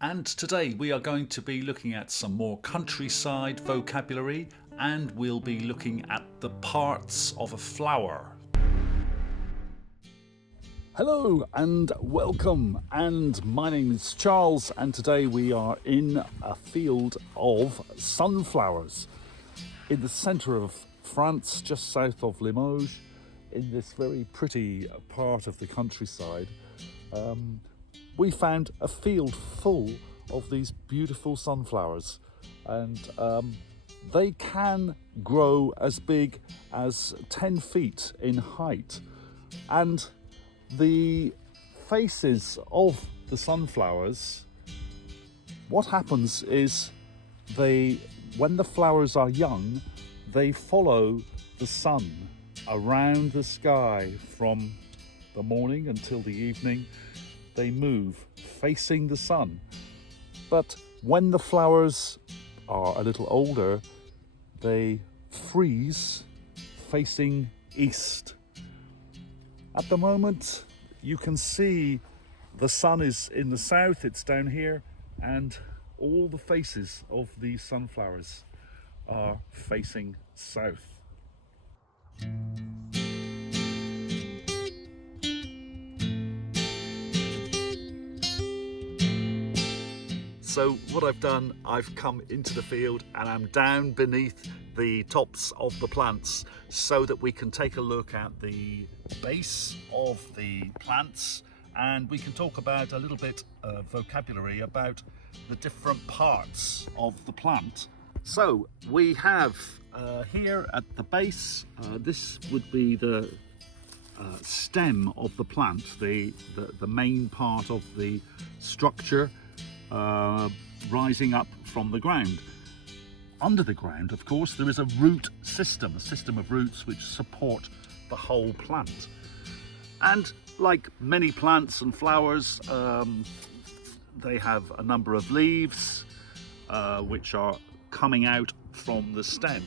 And today we are going to be looking at some more countryside vocabulary, and we'll be looking at the parts of a flower. Hello and welcome, and my name is Charles, and today we are in a field of sunflowers in the centre of France, just south of Limoges, in this very pretty part of the countryside. We found a field full of these beautiful sunflowers, and they can grow as big as 10 feet in height. And the faces of the sunflowers, what happens is when the flowers are young, they follow the sun around the sky from the morning until the evening. They move facing the sun. But when the flowers are a little older, they freeze facing east. At the moment, you can see the sun is in the south, it's down here, and all the faces of these sunflowers are facing south. So what I've done, I've come into the field and I'm down beneath the tops of the plants so that we can take a look at the base of the plants, and we can talk about a little bit of vocabulary about the different parts of the plant. So we have here at the base, this would be the stem of the plant, the main part of the structure, rising up from the ground. Under the ground, of course, there is a root system, a system of roots which support the whole plant. And like many plants and flowers, they have a number of leaves which are coming out from the stem.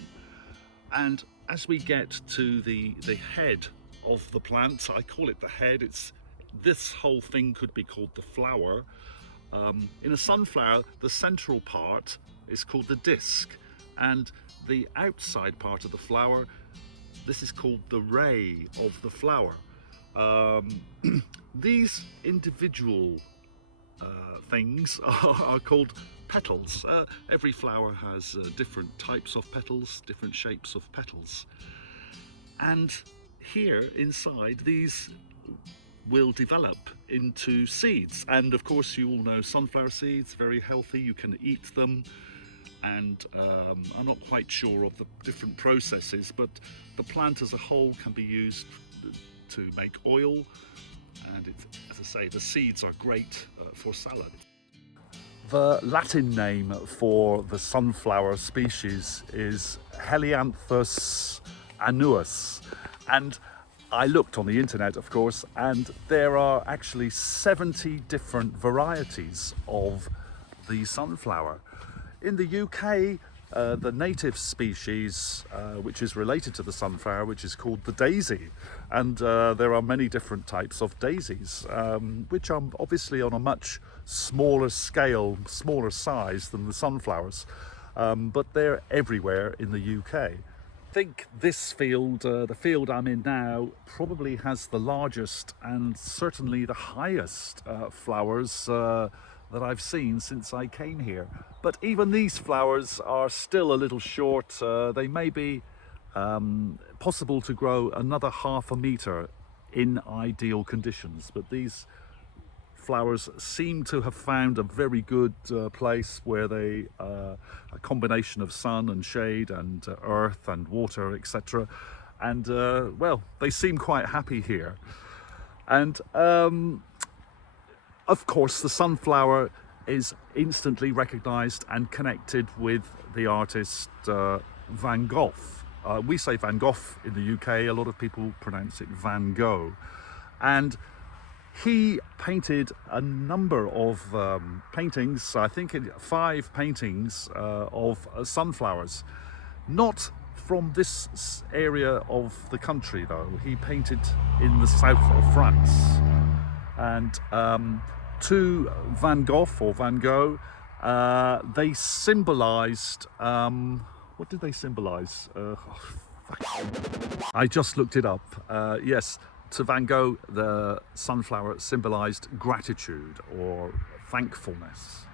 And as we get to the head of the plant, I call it the head, this whole thing could be called the flower. In a sunflower, the central part is called the disc, and the outside part of the flower, this is called the ray of the flower. These individual things are called petals. Every flower has different types of petals, different shapes of petals. And here inside, these will develop into seeds, and of course you all know sunflower seeds, very healthy, you can eat them, and I'm not quite sure of the different processes, but the plant as a whole can be used to make oil, and as I say, the seeds are great for salad. The Latin name for the sunflower species is Helianthus annuus, and I looked on the internet, of course, and there are actually 70 different varieties of the sunflower. In the UK, the native species, which is related to the sunflower, which is called the daisy, and there are many different types of daisies, which are obviously on a much smaller scale, smaller size than the sunflowers, but they're everywhere in the UK. I think this field, the field I'm in now, probably has the largest and certainly the highest flowers that I've seen since I came here. But even these flowers are still a little short. They may be possible to grow another ½ metre in ideal conditions, but these flowers seem to have found a very good place where they a combination of sun and shade and earth and water, etc. And well, they seem quite happy here. And of course the sunflower is instantly recognized and connected with the artist Van Gogh. We say Van Gogh in the UK, a lot of people pronounce it Van Gogh. And he painted a number of paintings, I think 5 paintings of sunflowers. Not from this area of the country though. He painted in the south of France. And to Van Gogh, they symbolized, what did they symbolize? I just looked it up. Yes, to Van Gogh, the sunflower symbolized gratitude or thankfulness.